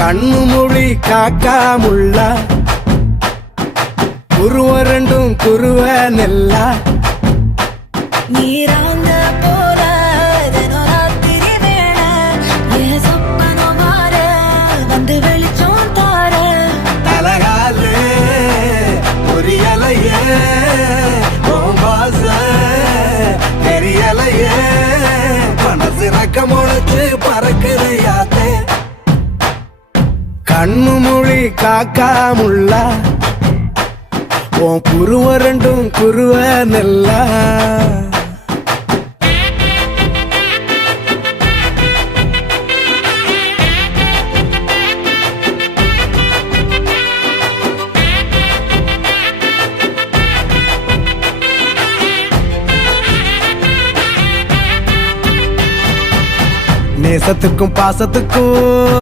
கண்ணு மொழி காக்காமுள்ள குருவ ரெண்டும் குருவ நெல்லா நீராங்க போல தினராத்திரி வேண என் சொப்பனம் மாற வந்து வெளிச்சம் தார தலகாலே பொரியலையே ஓம்பாச தெரியலையே மனசு ரக்க முளைச்சு பறக்குதையாத்தே கண்ணு மொழி காக்காமுள்ள உன் குருவ ரெண்டும் குருவ நெல்லா நேசத்துக்கும் பாசத்துக்கும்